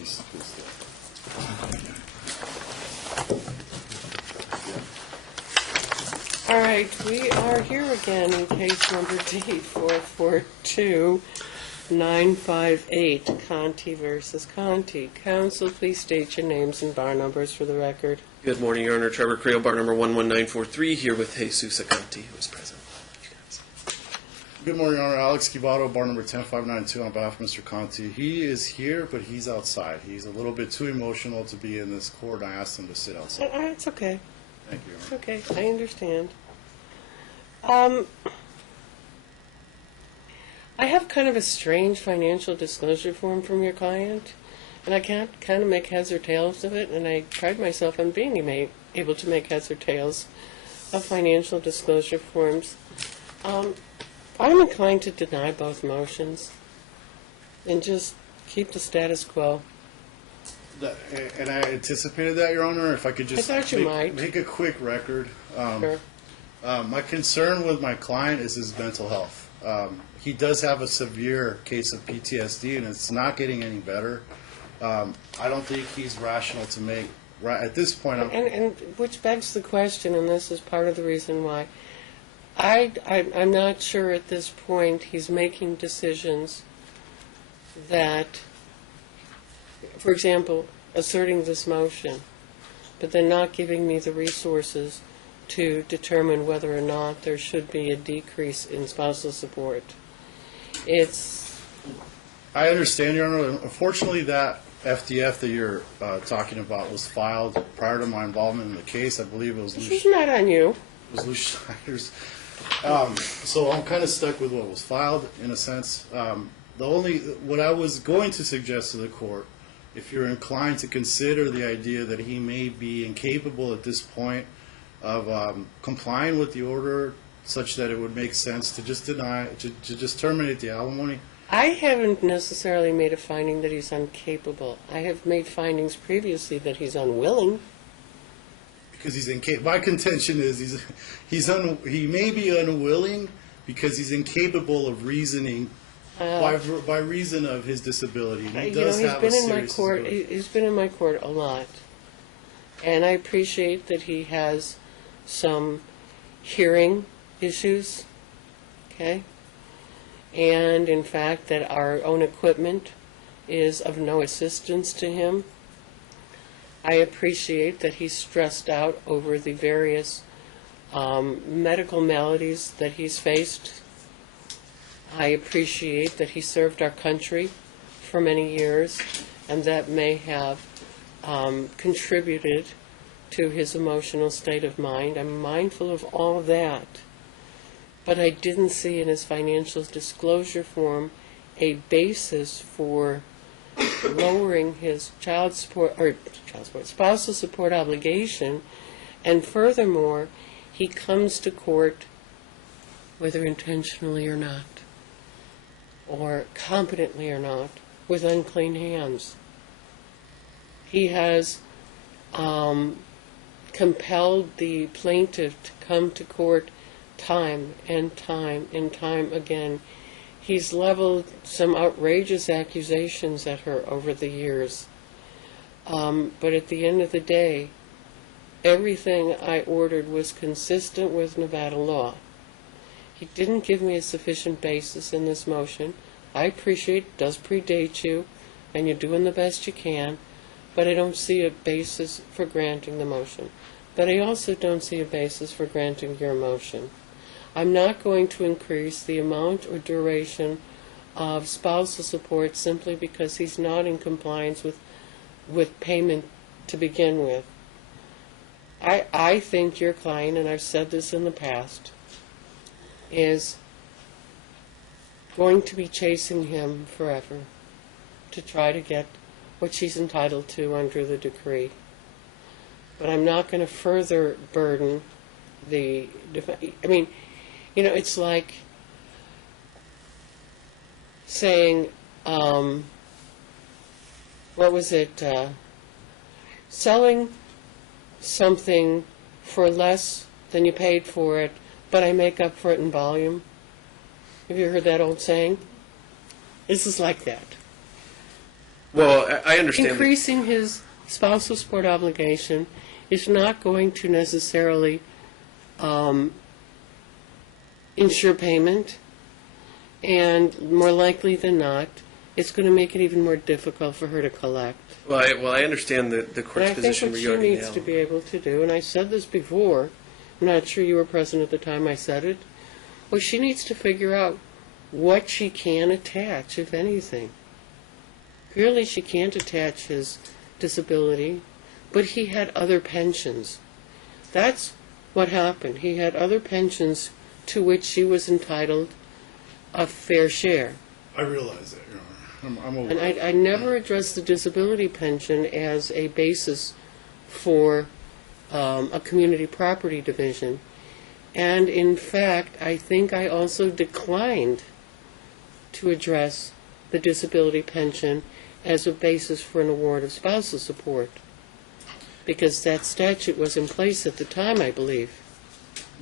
he's All right, we are here again in case number D442958, Conte versus Conte. Counsel, please state your names and bar numbers for the record. Good morning, Your Honor. Trevor Creel, bar number 11943, here with Jesus Conte, who is present. Good morning, Your Honor. Alex Kivato, bar number 10592 on behalf of Mr. Conte. He is here, but he's outside. He's a little bit too emotional to be in this court. I asked him to sit outside. It's okay. Thank you, Your It's Honor. okay. I understand. I have kind of a strange financial disclosure form from your client, and I can't kind of make heads or tails of it, and I pride myself on being able to make heads or tails of financial disclosure forms. I'm inclined to deny both motions and just keep the status quo. And I anticipated that, Your Honor. If I could just I thought you might. make a quick record. Sure. My concern with my client is his mental health. He does have a severe case of PTSD, and it's not getting any better. I don't think he's rational to make, right at this point. And which begs the question, and this is part of the reason why, I'm not sure at this point he's making decisions that, for example, asserting this motion, but then not giving me the resources to determine whether or not there should be a decrease in spousal support. I understand, Your Honor. Unfortunately, that FDF that you're talking about was filed prior to my involvement in the case. I believe it was It's not on you. Luce Schneider's. So I'm kind of stuck with what was filed, in a sense. What I was going to suggest to the court, if you're inclined to consider the idea that he may be incapable at this point of complying with the order, such that it would make sense to just to just terminate the alimony. I haven't necessarily made a finding that he's incapable. I have made findings previously that he's unwilling. Because he's incapable. My contention is he may be unwilling because he's incapable of reasoning by reason of his disability. And he does have a serious disability. He's been in my court a lot, and I appreciate that he has some hearing issues. Okay, and in fact that our own equipment is of no assistance to him. I appreciate that he's stressed out over the various medical maladies that he's faced. I appreciate that he served our country for many years, and that may have contributed to his emotional state of mind. I'm mindful of all of that. But I didn't see in his financial disclosure form a basis for lowering his spousal support obligation, and furthermore, he comes to court, whether intentionally or not, or competently or not, with unclean hands. He has compelled the plaintiff to come to court time and time and time again. He's leveled some outrageous accusations at her over the years. But at the end of the day, everything I ordered was consistent with Nevada law. He didn't give me a sufficient basis in this motion. I appreciate it does predate you, and you're doing the best you can, but I don't see a basis for granting the motion. But I also don't see a basis for granting your motion. I'm not going to increase the amount or duration of spousal support simply because he's not in compliance with payment to begin with. I think your client, and I've said this in the past, is going to be chasing him forever to try to get what she's entitled to under the decree. But I'm not going to further burden the it's like saying, selling something for less than you paid for it, but I make up for it in volume. Have you heard that old saying? This is like that. Well, I understand. Increasing his spousal support obligation is not going to necessarily ensure payment, and more likely than not, it's going to make it even more difficult for her to collect. Well, I understand the And court's I think position what she regarding needs to be able to do, and I said this before, I'm not sure you were present at the time I said it, well, she needs to figure out what she can attach, if anything. Clearly, she can't attach his disability, but he had other pensions. That's what happened. He had other pensions to which she was entitled a fair share. I realize that, Your Honor. I'm aware. And I never addressed the disability pension as a basis for a community property division. And in fact, I think I also declined to address the disability pension as a basis for an award of spousal support, because that statute was in place at the time, I believe.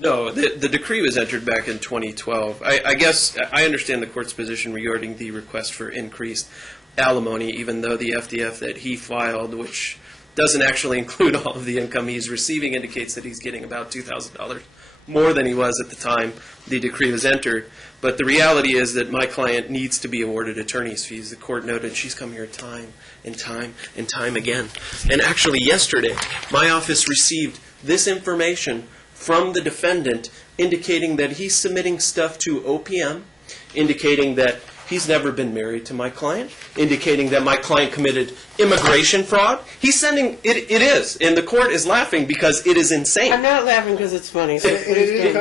No, the decree was entered back in 2012. I guess I understand the court's position regarding the request for increased alimony, even though the FDF that he filed, which doesn't actually include all of the income he's receiving, indicates that he's getting about $2,000 more than he was at the time the decree was entered. But the reality is that my client needs to be awarded attorney's fees. The court noted she's come here time and time and time again. And actually yesterday, my office received this information from the defendant indicating that he's submitting stuff to OPM, indicating that he's never been married to my client, indicating that my client committed immigration fraud. He's sending, it is, and the court is laughing because it is insane. I'm not laughing because it's funny. So It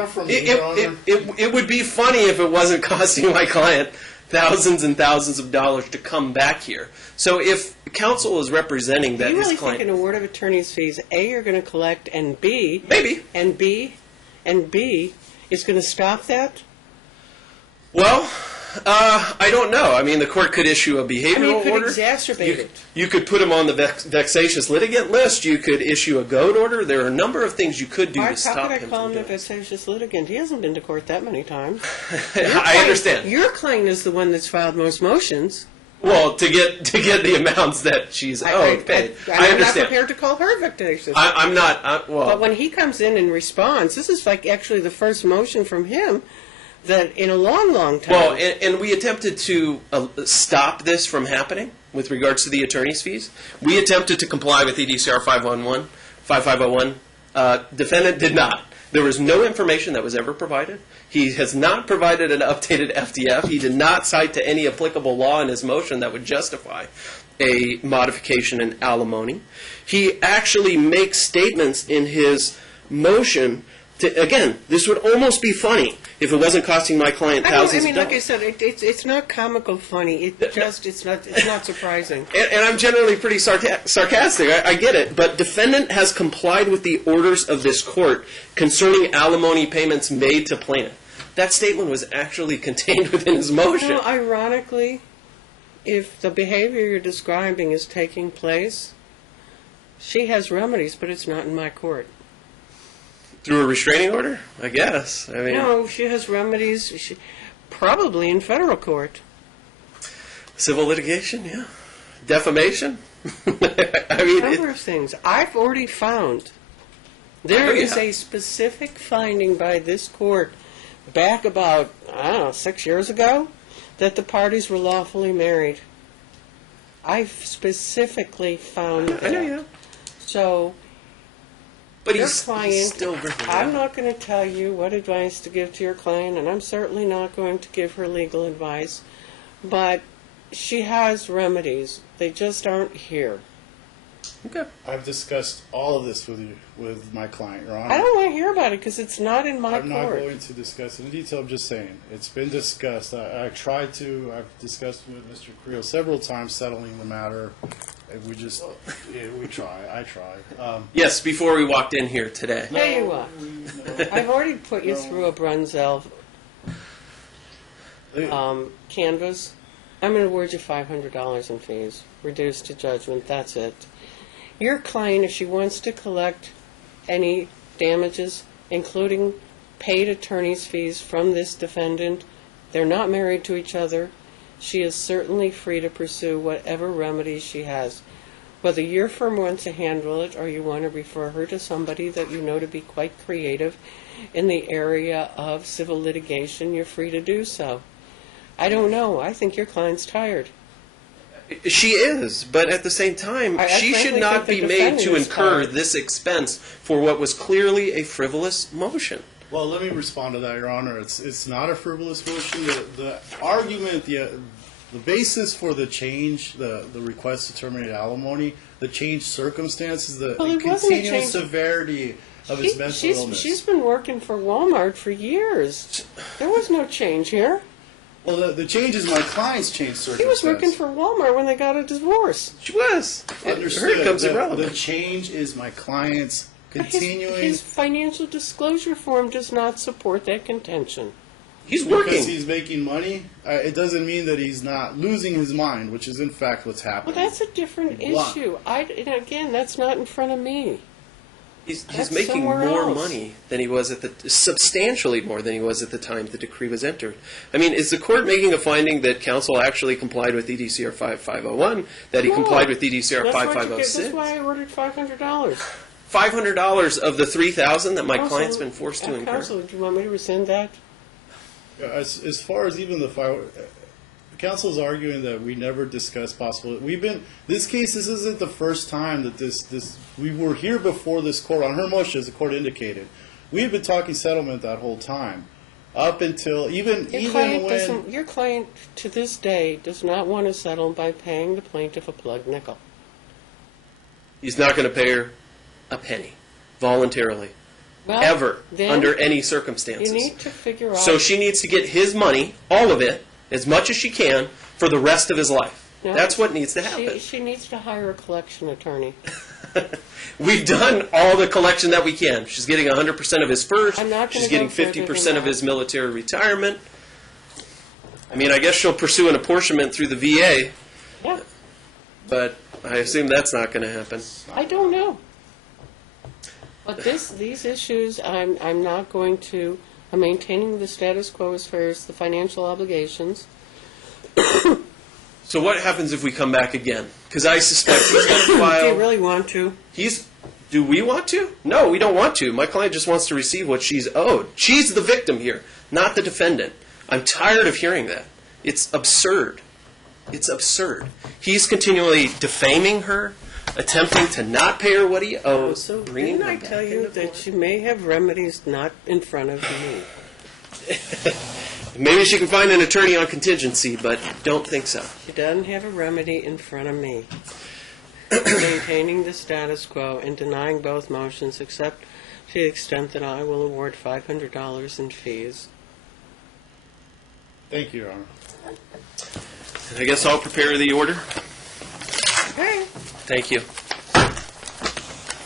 would be funny if it wasn't costing my client thousands and thousands of dollars to come back here. So if counsel is representing that you his really client... think an award of attorney's fees, A, you're going to collect, and B... Maybe. And B is going to stop that? Well... I don't know. I mean, the court could issue a behavioral it could order. exacerbate it. You could put him on the vexatious litigant list. You could issue a goad order. There are a number of things you could do to stop him How could I call from him a doing it. vexatious litigant? He hasn't been to court that many times. I understand. Your client is the one that's filed most motions. Well, to get the amounts that she's owed paid. I I'm not understand. prepared to call her vexatious. I'm not. Well, But when he comes in and responds, this is like actually the first motion from him that in a long, long time. well, and we attempted to stop this from happening with regards to the attorney's fees. We attempted to comply with EDCR 5501. Defendant did not. There was no information that was ever provided. He has not provided an updated FDF. He did not cite to any applicable law in his motion that would justify a modification in alimony. He actually makes statements in his motion to, again, this would almost be funny if it wasn't costing my client thousands of dollars. Like I said, it's not comical funny. It's not surprising. And I'm generally pretty sarcastic. I get it. But defendant has complied with the orders of this court concerning alimony payments made to plaintiff. That statement was actually contained within his motion. Well, ironically, if the behavior you're describing is taking place, she has remedies, but it's not in my court. Through a restraining order? I guess. I mean, No, she has remedies, probably in federal court. civil litigation, yeah. Defamation? I mean, A number of things. I've already found there is yeah. a specific finding by this court back about, 6 years ago, that the parties were lawfully married. I've specifically found that. I know you have. So, But your he's client, still bringing I'm it up. not going to tell you what advice to give to your client, and I'm certainly not going to give her legal advice, but she has remedies. They just aren't here. Okay. I've discussed all of this with my client, Your Honor. I don't want to hear about it because it's not in my I'm not court. going to discuss it in detail. I'm just saying it's been discussed. I've discussed with Mr. Creel several times settling the matter. And we just, we try. I try. Yes, before we walked in here today. Tell you what, I've already put you through a Brunzell canvas. I'm going to award you $500 in fees, reduced to judgment. That's it. Your client, if she wants to collect any damages, including paid attorney's fees from this defendant, they're not married to each other. she is certainly free to pursue whatever remedies she has. Whether your firm wants to handle it or you want to refer her to somebody that you know to be quite creative in the area of civil litigation, you're free to do so. I don't know. I think your client's tired. She is, but at the same time, she should frankly not think be the made defendant to is incur tired. this expense for what was clearly a frivolous motion. Well, let me respond to that, Your Honor. It's not a frivolous motion. The argument, the basis for the change, the request to terminate alimony, the changed circumstances, the Well, it wasn't a continuous change. severity of his mental illness. She's been working for Walmart for years. There was no change here. Well, the change is my client's changed circumstances. He was working for Walmart when they got a divorce. She was. Understood. Her comes The irrelevant. change is my client's continuing. His financial disclosure form does not support that contention. He's Because working. he's making money, it doesn't mean that he's not losing his mind, which is in fact what's happening. Well, that's a different Blunt. issue. And again, that's not in front of me. He's That's making somewhere more else. money than he was substantially more than he was at the time the decree was entered. I mean, is the court making a finding that counsel actually complied with EDCR 5501, that he No. complied with EDCR That's 5506? why I ordered $500. $500 of the $3,000 that my client's been forced to incur? Counsel, do you want me to rescind that? As far as even the counsel's arguing that we never discussed possible. This isn't the first time that we were here before this court on her motion, as the court indicated. We had been talking settlement that whole time, up until even when. Your client to this day does not want to settle by paying the plaintiff a plug nickel. He's not going to pay her a penny voluntarily, Well, ever, then under any circumstances. You need to figure out. So she needs to get his money, all of it, as much as she can, for the rest of his life. No, That's what needs to happen. She needs to hire a collection attorney. We've done all the collection that we can. She's getting 100% of his first. I'm not gonna She's getting go further 50% than of that. his military retirement. I mean, I guess she'll pursue an apportionment through the VA, Yeah, but I assume that's not going to happen. I don't know. But these issues, I'm not going to. I'm maintaining the status quo as far as the financial obligations. So what happens if we come back again? Because I suspect he's going to Do you file. really want to? Do we want to? No, we don't want to. My client just wants to receive what she's owed. She's the victim here, not the defendant. I'm tired of hearing that. It's absurd. It's absurd. He's continually defaming her, attempting to not pay her what he owes. So bringing didn't I her back tell you into that court. you may have remedies not in front of me? Maybe she can find an attorney on contingency, but don't think so. She doesn't have a remedy in front of me. Maintaining the status quo and denying both motions, except to the extent that I will award $500 in fees. Thank you, Your Honor. I guess I'll prepare the order. Okay. Thank you.